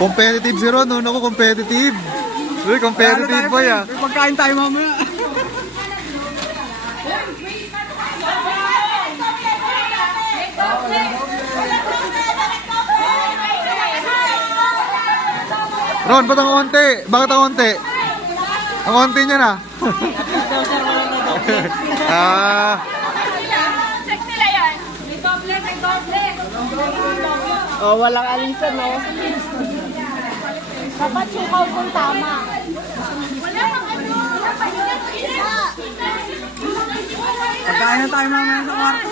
Competitive si Ron, no? Ako, competitive. Uy, competitive boy, ah. May pagkain tayo mamaya. Ron, ba't ang konti? Bakit ang konti? Ang konti niya na. Ah. Check nila yan. May doble, may doble. Oh, walang alisan, no? Dapat sukaw kung tama. Wala pang ano. Pagkain na tayo mamaya sa kwarto.